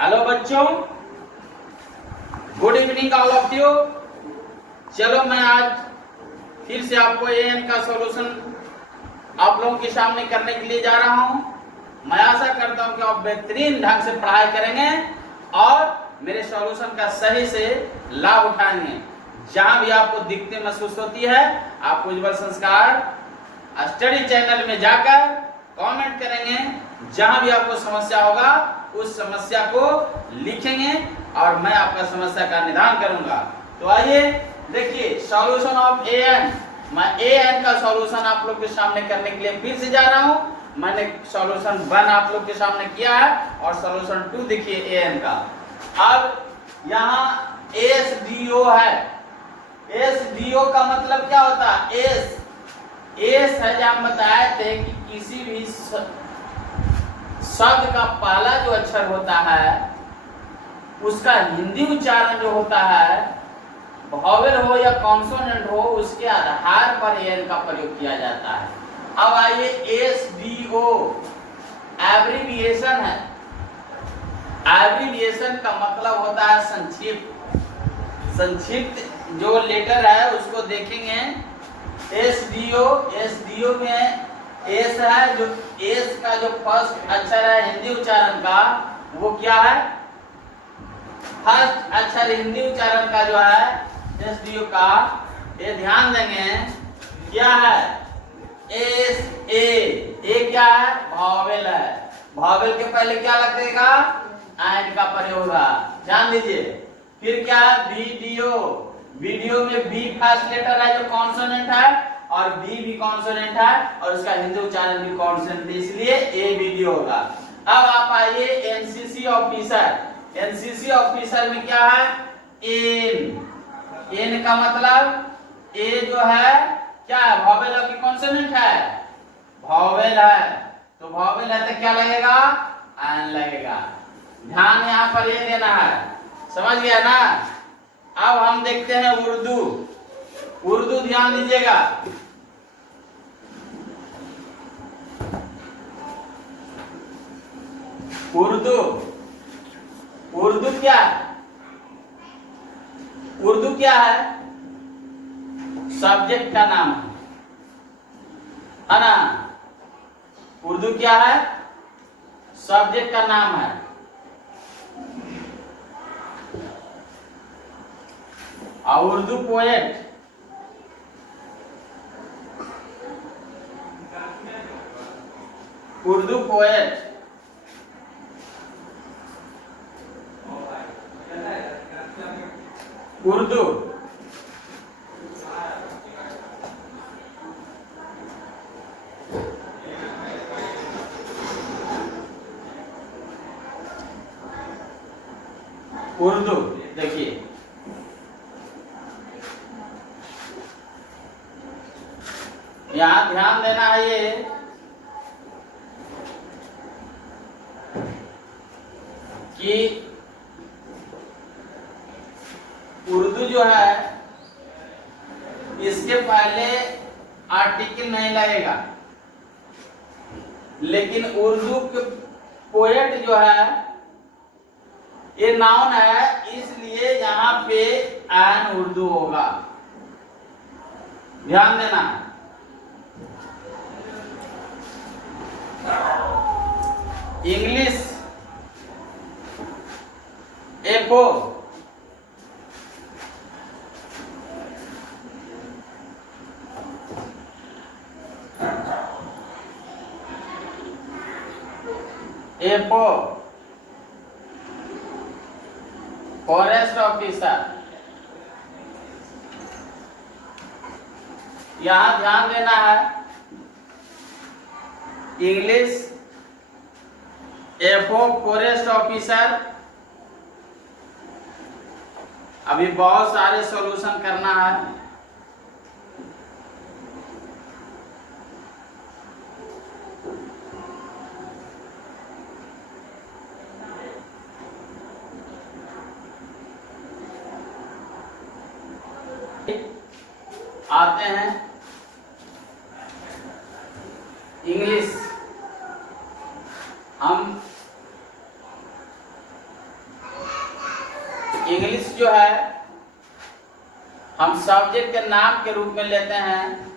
Hello बच्चों, good evening all of you. चलो मैं आज फिर से आपको एएन का सॉल्यूशन आप लोगों के सामने करने के लिए जा रहा हूं। मैं आशा करता हूं कि आप बेहतरीन ढंग से पढ़ाई करेंगे और मेरे सॉल्यूशन का सही से लाभ उठाएंगे। जहां भी आपको दिक्कतें महसूस होती है, आप उज्ज्वल संस्कार स्टडी चैनल में जाकर कमेंट करेंगे। जहां भी आपको समस्या होगा उस समस्या को लिखेंगे और मैं आपका समस्या का निदान करूंगा। तो आइए देखिए सॉल्यूशन ऑफ एएन। मैं एएन का सॉल्यूशन आप लोग के सामने करने के लिए फिर से जा रहा हूं। मैंने सॉल्यूशन 1 आप लोग के सामने किया है और सॉल्यूशन 2 देखिए एएन का। अब यहाँ एसडीओ है। एसडीओ का मतलब क्या होता है? एस है, जब हम बताए थे कि किसी भी शब्द का पहला जो अक्षर होता है उसका हिंदी उच्चारण जो होता है, वॉवेल हो या कॉन्सोनेंट हो, उसके आधार पर एन का प्रयोग किया जाता है। अब आइए एसडीओ एब्रिविएशन है। एब्रिविएशन का मतलब होता है संक्षिप्त। संक्षिप्त जो लेटर है उसको देखेंगे। एसडीओ में एस है, जो एस का जो फर्स्ट अक्षर है हिंदी उच्चारण का, वो क्या है? फर्स्ट अक्षर हिंदी उच्चारण का जो है एसडीओ का, ये ध्यान देंगे क्या है? एस ए क्या है? वॉवेल है। वॉवेल के पहले क्या लगेगा? एन का प्रयोग होगा, ध्यान दीजिए। फिर क्या है? वीडियो में बी फर्स्ट लेटर है जो कॉन्सोनेंट है और बी भी कॉन्सोनेंट है और उसका हिंदी उच्चारण भी कॉन्सोनेंट है, इसलिए ए वीडियो होगा। अब आप आइए एनसीसी ऑफिसर। एनसीसी ऑफिसर में क्या है? एन का मतलब ए जो है क्या है? वॉवेल है कि कॉन्सोनेंट है? वॉवेल है, तो वॉवेल है तो क्या लगेगा? एन लगेगा। ध्यान यहाँ पर ये देना है, समझ गया ना? अब हम देखते हैं उर्दू ध्यान दीजिएगा। उर्दू क्या है? उर्दू क्या है? सब्जेक्ट का नाम है ना? उर्दू क्या है? सब्जेक्ट का नाम है। और उर्दू पोएट उर्दू पोएट उर्दू उर्दू देखिए यहां ध्यान देना है ये कि उर्दू जो है इसके पहले आर्टिकल नहीं लगेगा, लेकिन उर्दू के पोएट जो है ये नाउन है, इसलिए यहाँ पे एन उर्दू होगा, ध्यान देना। English FO forest officer. यहां ध्यान देना है, इंग्लिश एफओ फॉरेस्ट ऑफिसर। अभी बहुत सारे सॉल्यूशन करना है। आते हैं इंग्लिश। हम इंग्लिश जो है हम सब्जेक्ट के नाम के रूप में लेते हैं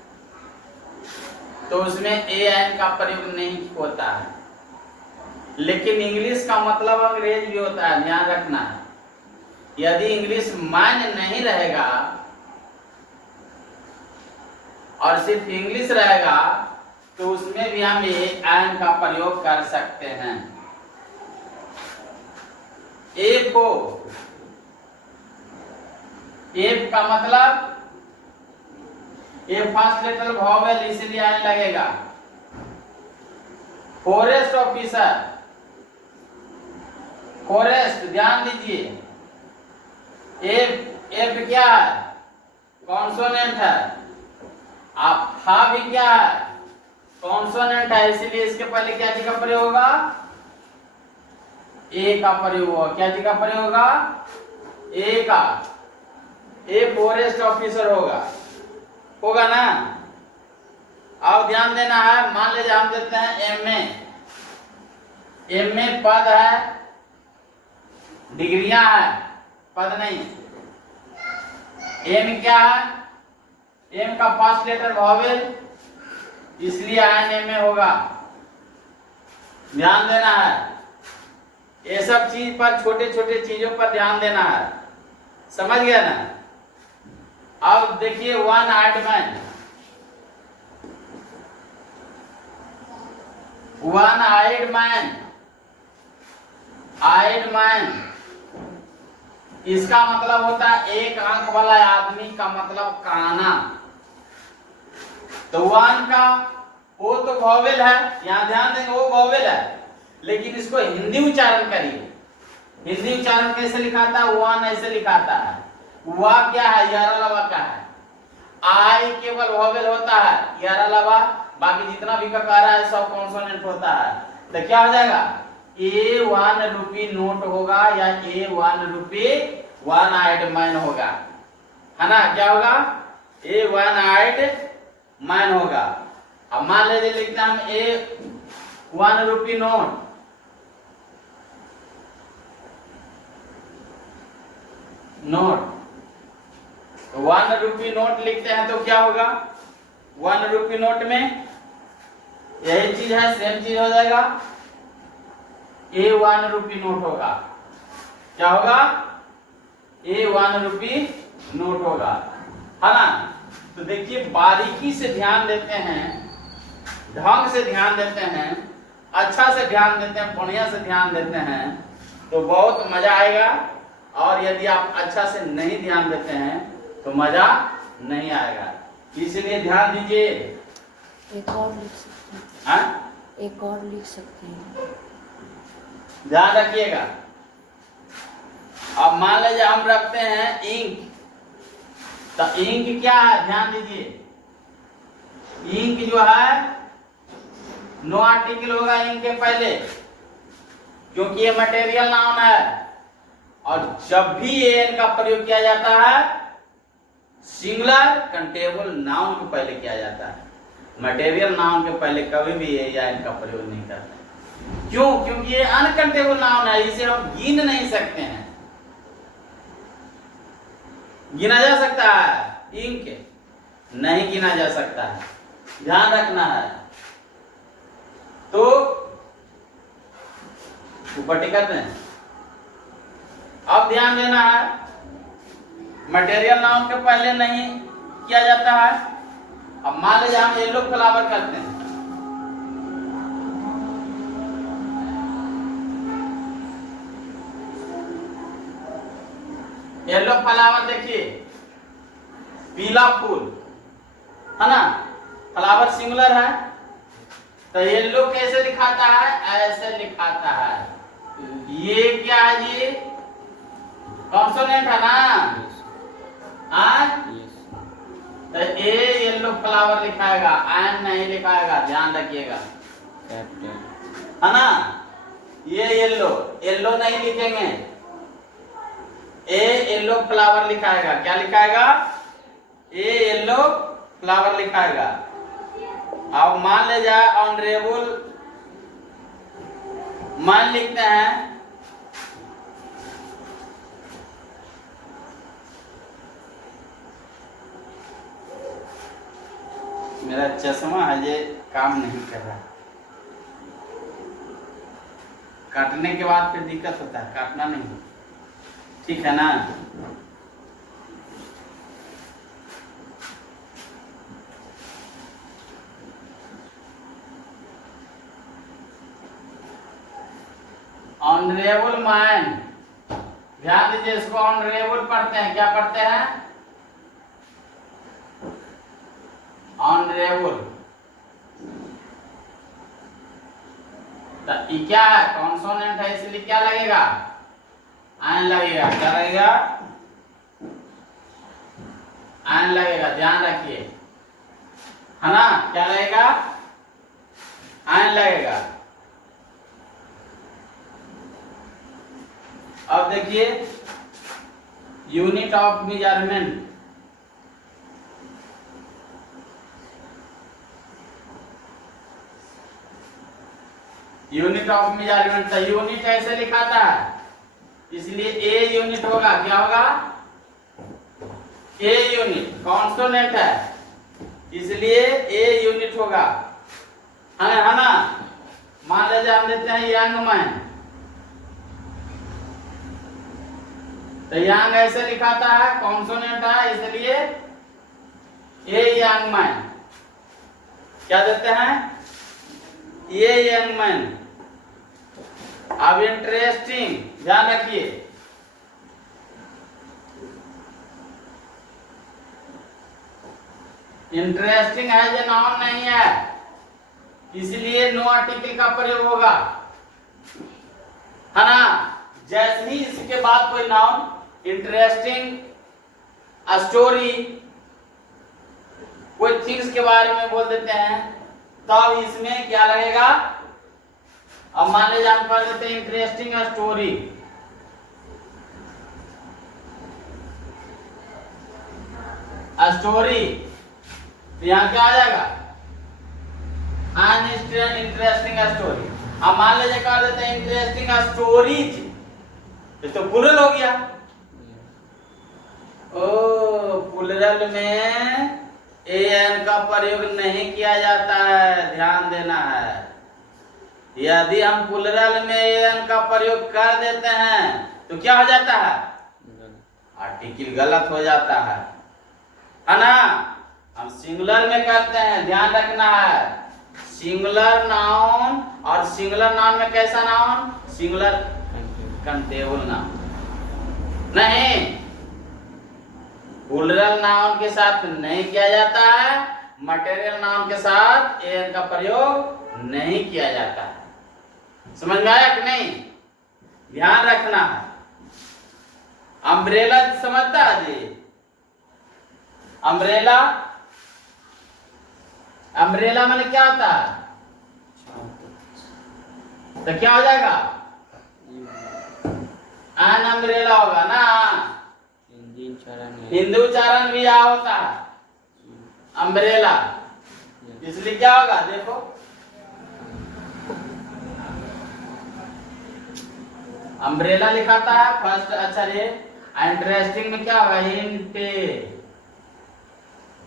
तो उसमें एन का प्रयोग नहीं होता है, लेकिन इंग्लिश का मतलब अंग्रेज भी होता है, ध्यान रखना है। यदि इंग्लिश मान्य नहीं रहेगा और सिर्फ इंग्लिश रहेगा तो उसमें भी हम एन का प्रयोग कर सकते हैं। एफ हो, एफ का मतलब ए फर्स्ट लेटर वॉवेल इसलिए एन लगेगा। फॉरेस्ट ऑफिसर, फॉरेस्ट ध्यान दीजिए, एफ एफ क्या है, कॉन्सोनेंट है। आप फा भी क्या है, कॉन्सोनेंट है, इसलिए इसके पहले क्या जी का प्रयोग होगा, ए का प्रयोग होगा। क्या जी का प्रयोग होगा, ए का। ए फॉरेस्ट ऑफिसर होगा ना। अब ध्यान देना है, मान लीजिए हम देते हैं एमए, एमए पद है, डिग्रियां है, पद नहीं। एम क्या है, एम का फर्स्ट लेटर वॉवेल, इसलिए एन एम होगा। ध्यान देना है, ये सब चीज पर, छोटे छोटे चीजों पर ध्यान देना है, समझ गया ना। अब देखिए one eyed man, one eyed man, eyed man इसका मतलब होता है एक आंख वाला आदमी का मतलब काना। तो वन का वो तो वॉवेल है, यहां ध्यान देंगे वो वॉवेल है, लेकिन इसको हिंदी उच्चारण करिए। हिंदी उच्चारण कैसे लिखाता है, वन ऐसे लिखाता है। वाह क्या है, यारा लवा का है। आई केवल वॉवेल होता है, यारा लवा, बाकी जितना भी ककारा है सब कॉन्सोनेंट होता है। तो क्या हो जाएगा, ए 1 रुपी नोट होगा या ए 1 रुपी वन आइड मैन होगा, है ना। क्या होगा, ए 1 आइड मैन होगा। अब मान लीजिए लिखते हैं हम ए 1 rupee note, note 1 rupee note लिखते हैं तो क्या होगा, 1 रुपी नोट में यही चीज है, सेम चीज हो जाएगा, ए 1 रुपी नोट होगा। क्या होगा, ए 1 रुपी नोट होगा, है ना। तो देखिए बारीकी से ध्यान देते हैं, ढंग से ध्यान देते हैं, अच्छा से ध्यान देते हैं, बढ़िया से ध्यान देते हैं तो बहुत मजा आएगा। और यदि आप अच्छा से नहीं ध्यान देते हैं तो मजा नहीं आएगा, इसलिए ध्यान दीजिए। एक और लिख सकते हैं, हाँ? एक और लिख सकते हैं, ध्यान रखिएगा। अब मान लीजिए हम रखते हैं इंक, तो इंक क्या है, ध्यान दीजिए। इंक जो है नो आर्टिकल होगा इंक के पहले, क्योंकि ये मटेरियल नाउन है। और जब भी एन का प्रयोग किया जाता है सिंगुलर कंटेबल नाउन के पहले किया जाता है, मटेरियल नाउन के पहले कभी भी ए या एन का प्रयोग नहीं करते। क्यों, क्योंकि ये अनकंटेबल नाउन है, इसे हम गिन नहीं सकते हैं। गिना जा सकता है इंक, नहीं गिना जा सकता है, ध्यान रखना है। तो ऊपर टिकट में अब ध्यान देना है, मटेरियल नाउन के पहले नहीं किया जाता है। अब मान लीजिए हम येलो फ्लावर करते हैं, येलो फ्लावर देखिए, पीला फूल है ना, फ्लावर सिंगुलर है, तो येलो कैसे लिखाता है, ऐसे लिखाता है। ये क्या है जी, कॉन्सोनेंट है ना, तो ए येलो फ्लावर लिखाएगा, एन नहीं लिखाएगा, ध्यान रखिएगा, है ना। ये येलो, येलो नहीं लिखेंगे, ए येलो फ्लावर लिखाएगा। क्या लिखाएगा, ए येलो फ्लावर लिखाएगा। अब मान ले जाए ऑनरेबल मान लिखते हैं, मेरा चश्मा है ये काम नहीं कर रहा। काटने के बाद फिर दिक्कत होता है, काटना नहीं, ठीक है ना। ऑनरेबल मैन, ध्यान दीजिए, इसको ऑनरेबल पढ़ते हैं। क्या पढ़ते हैं? ऑनरेबल। तो ये क्या है? कॉन्सोनेंट है, इसलिए क्या लगेगा? आयन लगेगा। क्या लगेगा? आयन लगेगा, ध्यान रखिए, है ना। क्या लगेगा? आयन लगेगा। अब देखिए, unit of measurement. Unit of measurement, तो यूनिट ऐसे लिखा था, इसलिए ए यूनिट होगा। क्या होगा? A unit. कॉन्सोनेंट है इसलिए ए यूनिट होगा, है ना। मान लीजिए हम देते हैं यंग मैन, तो यंग ऐसे लिखाता है, कॉन्सोनेंट है इसलिए ए यंग मैन। क्या देते हैं? ये यंग मैन। अब इंटरेस्टिंग, ध्यान रखिए, इंटरेस्टिंग है, जो नाउन नहीं है, इसलिए नो आर्टिकल का प्रयोग होगा, है ना। जैसे ही इसके बाद कोई नाउन, इंटरेस्टिंग, स्टोरी, कोई थिंग्स के बारे में बोल देते हैं, तब इसमें क्या लगेगा? अब मान लीजिए हम कर देते हैं इंटरेस्टिंग स्टोरी, स्टोरी, तो यहां क्या आ जाएगा? An interesting story. अब मान लीजिए कर देते हैं इंटरेस्टिंग स्टोरीज, तो प्लुरल हो गया। ओ, प्लुरल में एन का प्रयोग नहीं किया जाता है, ध्यान देना है। यदि हम प्लुरल में एन का प्रयोग कर देते हैं तो क्या हो जाता है? आर्टिकल गलत हो जाता है ना। हम सिंगुलर में करते हैं, ध्यान रखना है। सिंगुलर नाउन और सिंगुलर नाउन में कैसा नाउन? सिंगुलर कंटेबल नाउन नहीं, प्लुरल नाउन के साथ नहीं किया जाता है, मटेरियल नाउन के साथ एन का प्रयोग नहीं किया जाता है। समझ में आया कि नहीं? ध्यान रखना है। अम्ब्रेला समझता है जी? अम्ब्रेला, अम्ब्रेला माने क्या होता है? तो क्या हो जाएगा? अन अम्ब्रेला होगा ना। हिंदी उच्चारण भी आ होता है अम्ब्रेला, इसलिए क्या होगा? देखो, अम्ब्रेला लिखाता है फर्स्ट अक्षर ए। इंटरेस्टिंग में क्या होगा?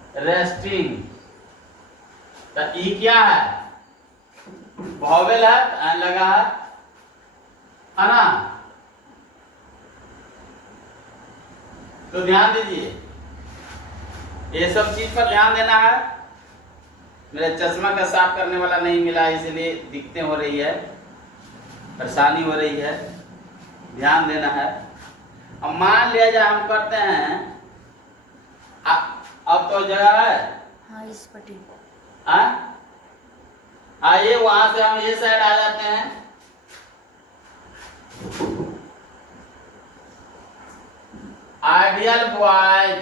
इंटरेस्टिंग। तो ई क्या है? वॉवेल है, एन लगा है ना। तो ध्यान दीजिए, ये सब चीज पर ध्यान देना है। मेरे चश्मा का साफ करने वाला नहीं मिला, इसलिए दिक्कतें हो रही है, परेशानी हो रही है, ध्यान देना है। अब मान लिया जाए हम करते हैं, अब तो जगह है, हाँ इस पट्टी। आइए वहां से हम ये साइड आ जाते हैं। आइडियल बॉयज,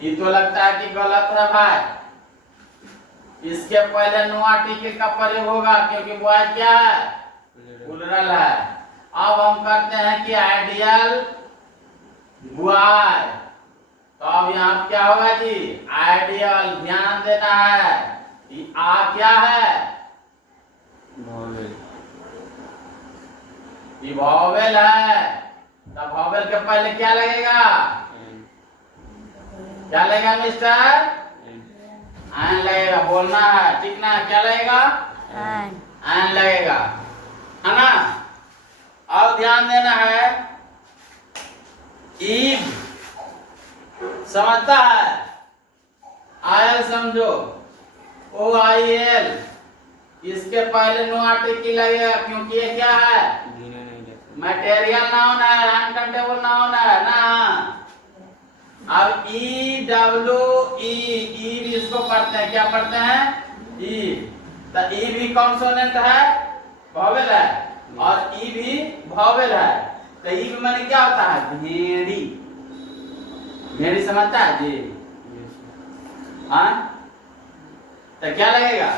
ये तो लगता है कि गलत है भाई, इसके पहले नो आर्टिकल का प्रयोग होगा, क्योंकि बॉय क्या है? प्लुरल है। अब हम करते हैं कि आइडियल बॉय, तो अब यहाँ क्या होगा जी? आइडियल, ध्यान देना है। ये आ क्या है? ये वॉवेल है, तो वॉवेल के पहले क्या लगेगा? क्या लगेगा मिस्टर? एन लगेगा, बोलना है, ठीक ना? क्या लगेगा? एन एन लगेगा, है ना? अब ध्यान देना है, ईव समझता है, आयल समझो, ओ आई एल, इसके पहले नो आर्टिकल लगेगा क्योंकि ये क्या है? मटेरियल नाउन है, अनकाउंटेबल नाउन है ना। अब ई डब्ल्यू ई इसको पढ़ते हैं, क्या पढ़ते हैं? ई। तो ई भी कॉन्सोनेंट है, वॉवेल है, और ई भी वॉवेल है। तो ई भी माने क्या होता है? भेड़ी। भेड़ी समझता है जी? हाँ, तो क्या लगेगा?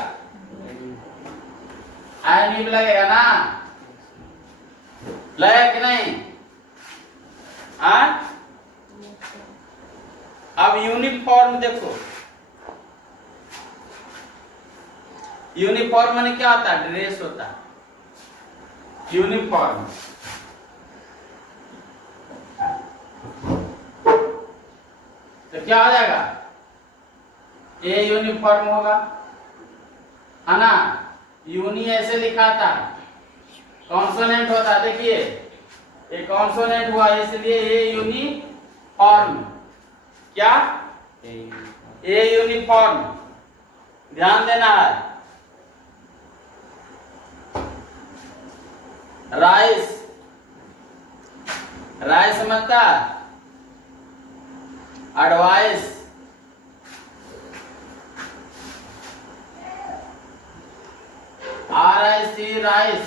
आई भी लगेगा ना, लगेगा कि नहीं? हाँ, अब यूनिफॉर्म देखो, यूनिफॉर्म माने क्या होता है? ड्रेस होता है, यूनिफॉर्म। तो क्या हो जाएगा? ए यूनिफॉर्म होगा, है ना? यूनि ऐसे लिखा था, कॉन्सोनेंट होता, देखिए ये कॉन्सोनेंट हुआ, इसलिए ए यूनिफॉर्म। क्या? ए यूनिफॉर्म, ध्यान देना है। राइस, राइस समझता? Advice, RIC rice,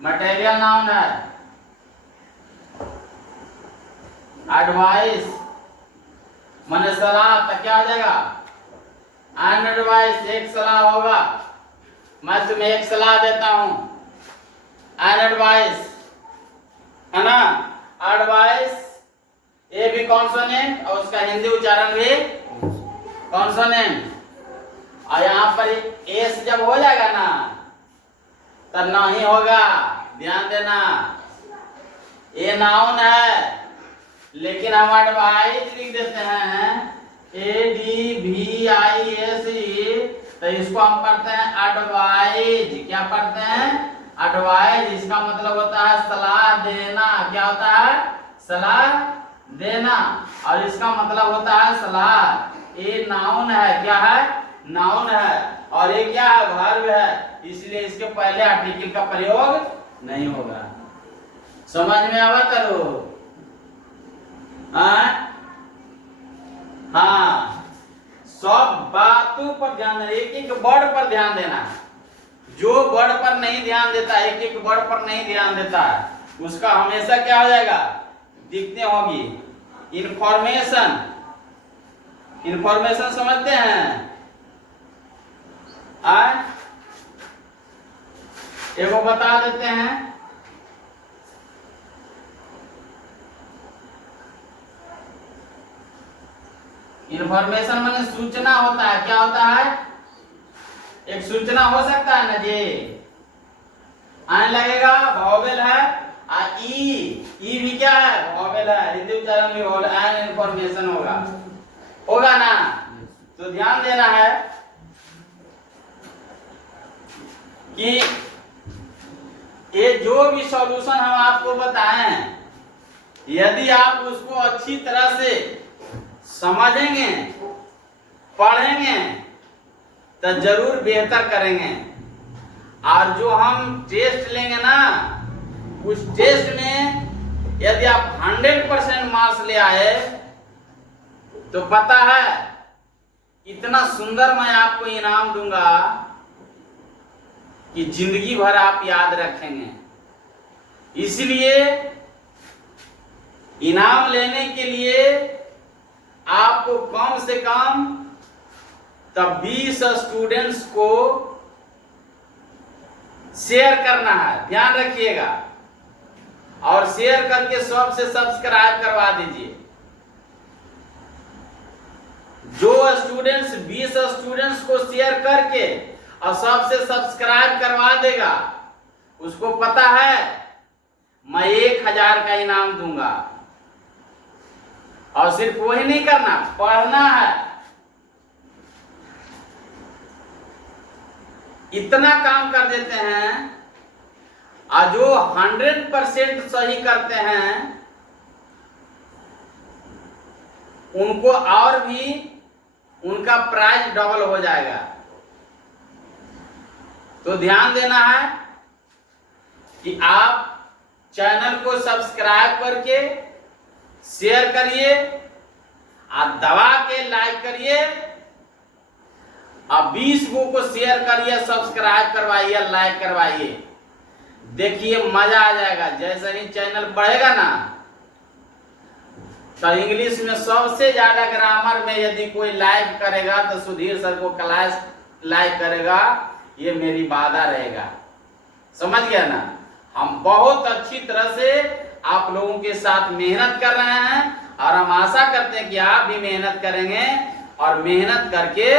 material noun है। एडवाइस माने सलाह, तो क्या हो जाएगा? एन एडवाइस, एक सलाह होगा, मैं तुम्हें एक सलाह देता हूं, एन एडवाइस, है ना? एडवाइस ए भी कॉन्सोनेंट और उसका हिंदी उच्चारण भी कॉन्सोनेंट। और यहाँ पर एस जब हो जाएगा ना, तब नहीं होगा, ध्यान देना। ये नाउन है, लेकिन हम एडवाइस लिख देते हैं, ADVISE, तो इसको हम पढ़ते हैं एडवाइज। क्या पढ़ते हैं? एडवाइज। इसका मतलब होता है सलाह देना। क्या होता है? सलाह देना। और इसका मतलब होता है सलाह। ये नाउन है, क्या है? नाउन है। और ये क्या है? वर्ब है, इसलिए इसके पहले आर्टिकल का प्रयोग नहीं होगा। समझ में आवा करो? हाँ, सब बातों पर ध्यान देना, एक एक वर्ड पर ध्यान देना। जो वर्ड पर नहीं ध्यान देता, एक एक वर्ड पर नहीं ध्यान देता है, उसका हमेशा क्या हो जाएगा? दिखते होगी इंफॉर्मेशन। इंफॉर्मेशन समझते हैं? एगो बता देते हैं, इंफॉर्मेशन माने सूचना होता है। क्या होता है? एक सूचना हो सकता है ना जी। आने लगेगा, वॉवेल है। ई भी क्या है? वॉवेल है, हिंदी उच्चारण भी वॉवेल। एन इंफॉर्मेशन होगा ना? तो ध्यान देना है कि ये जो भी सॉल्यूशन हम आपको बताए हैं, यदि आप उसको अच्छी तरह से समझेंगे, पढ़ेंगे, तो जरूर बेहतर करेंगे। और जो हम टेस्ट लेंगे ना, उस टेस्ट में यदि आप 100% मार्क्स ले आए, तो पता है इतना सुंदर मैं आपको इनाम दूंगा कि जिंदगी भर आप याद रखेंगे। इसलिए इनाम लेने के लिए आपको कम से कम तब 20 स्टूडेंट्स को शेयर करना है, ध्यान रखिएगा। और शेयर करके सबसे सब्सक्राइब करवा दीजिए। जो स्टूडेंट्स 20 स्टूडेंट्स को शेयर करके और सबसे सब्सक्राइब करवा देगा, उसको पता है मैं 1000 का इनाम दूंगा। और सिर्फ वही नहीं करना, पढ़ना है। इतना काम कर देते हैं और जो 100% सही करते हैं उनको और भी उनका प्राइस डबल हो जाएगा। तो ध्यान देना है कि आप चैनल को सब्सक्राइब करके शेयर करिए और दबा के लाइक करिए और 20 को शेयर करिए, सब्सक्राइब करवाइए, लाइक करवाइए। देखिए मजा आ जाएगा। जैसे ही चैनल बढ़ेगा ना तो इंग्लिश में सबसे ज्यादा ग्रामर में यदि कोई लाइक करेगा तो सुधीर सर को क्लास लाइक करेगा, ये मेरी वादा रहेगा। समझ गया ना। हम बहुत अच्छी तरह से आप लोगों के साथ मेहनत कर रहे हैं और हम आशा करते हैं कि आप भी मेहनत करेंगे और मेहनत करके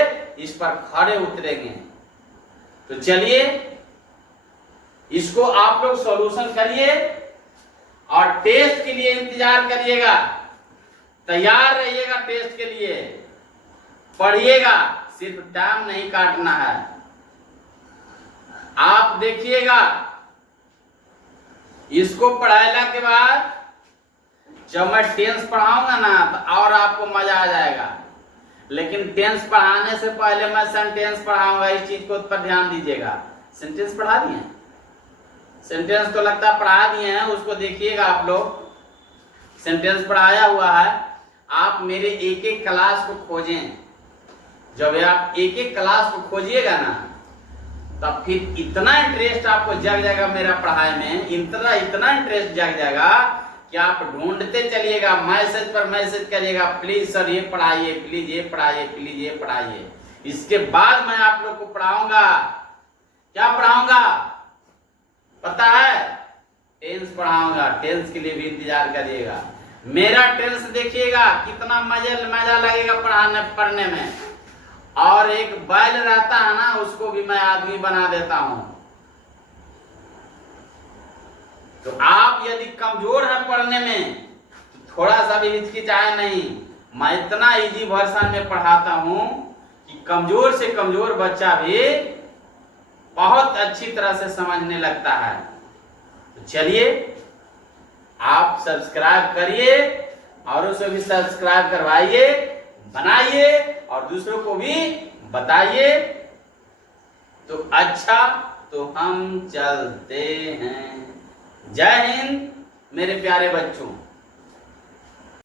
इस पर खड़े उतरेंगे। तो चलिए इसको आप लोग सॉल्यूशन करिए और टेस्ट के लिए इंतजार करिएगा, तैयार रहिएगा टेस्ट के लिए, पढ़िएगा, सिर्फ टाइम नहीं काटना है। आप देखिएगा इसको पढ़ाने के बाद जब मैं टेंस पढ़ाऊंगा ना तो और आपको मजा आ जाएगा। लेकिन टेंस पढ़ाने से पहले मैं सेंटेंस पढ़ाऊंगा, इस चीज को पर ध्यान दीजिएगा। सेंटेंस पढ़ा दिए, सेंटेंस तो लगता है पढ़ा दिए हैं, उसको देखिएगा आप लोग। सेंटेंस पढ़ाया हुआ है। आप मेरे एक एक क्लास को खोजें। जब आप एक एक क्लास को खोजिएगा ना तब फिर इतना इंटरेस्ट आपको जग जाएगा मेरा पढ़ाई में, इतना इंटरेस्ट जग जाएगा कि आप ढूंढते चलिएगा, मैसेज पर मैसेज करिएगा, प्लीज सर ये पढ़ाइए, प्लीज ये पढ़ाइए, प्लीज ये पढ़ाइए। इसके बाद मैं आप लोग को पढ़ाऊंगा। क्या पढ़ाऊंगा पता है? टेंस पढ़ाऊंगा। टेंस के लिए भी इंतजार करिएगा। मेरा टेंस देखिएगा कितना मजा लगेगा पढ़ने में। और एक बैल रहता है ना, उसको भी मैं आदमी बना देता हूं। तो आप यदि कमजोर है पढ़ने में तो थोड़ा सा भी हिचकिचाए नहीं। मैं इतना इजी वर्जन में पढ़ाता हूं कि कमजोर से कमजोर बच्चा भी बहुत अच्छी तरह से समझने लगता है। तो चलिए आप सब्सक्राइब करिए और उसे भी सब्सक्राइब करवाइए, बनाइए और दूसरों को भी बताइए। तो अच्छा, तो हम चलते हैं। जय हिंद मेरे प्यारे बच्चों।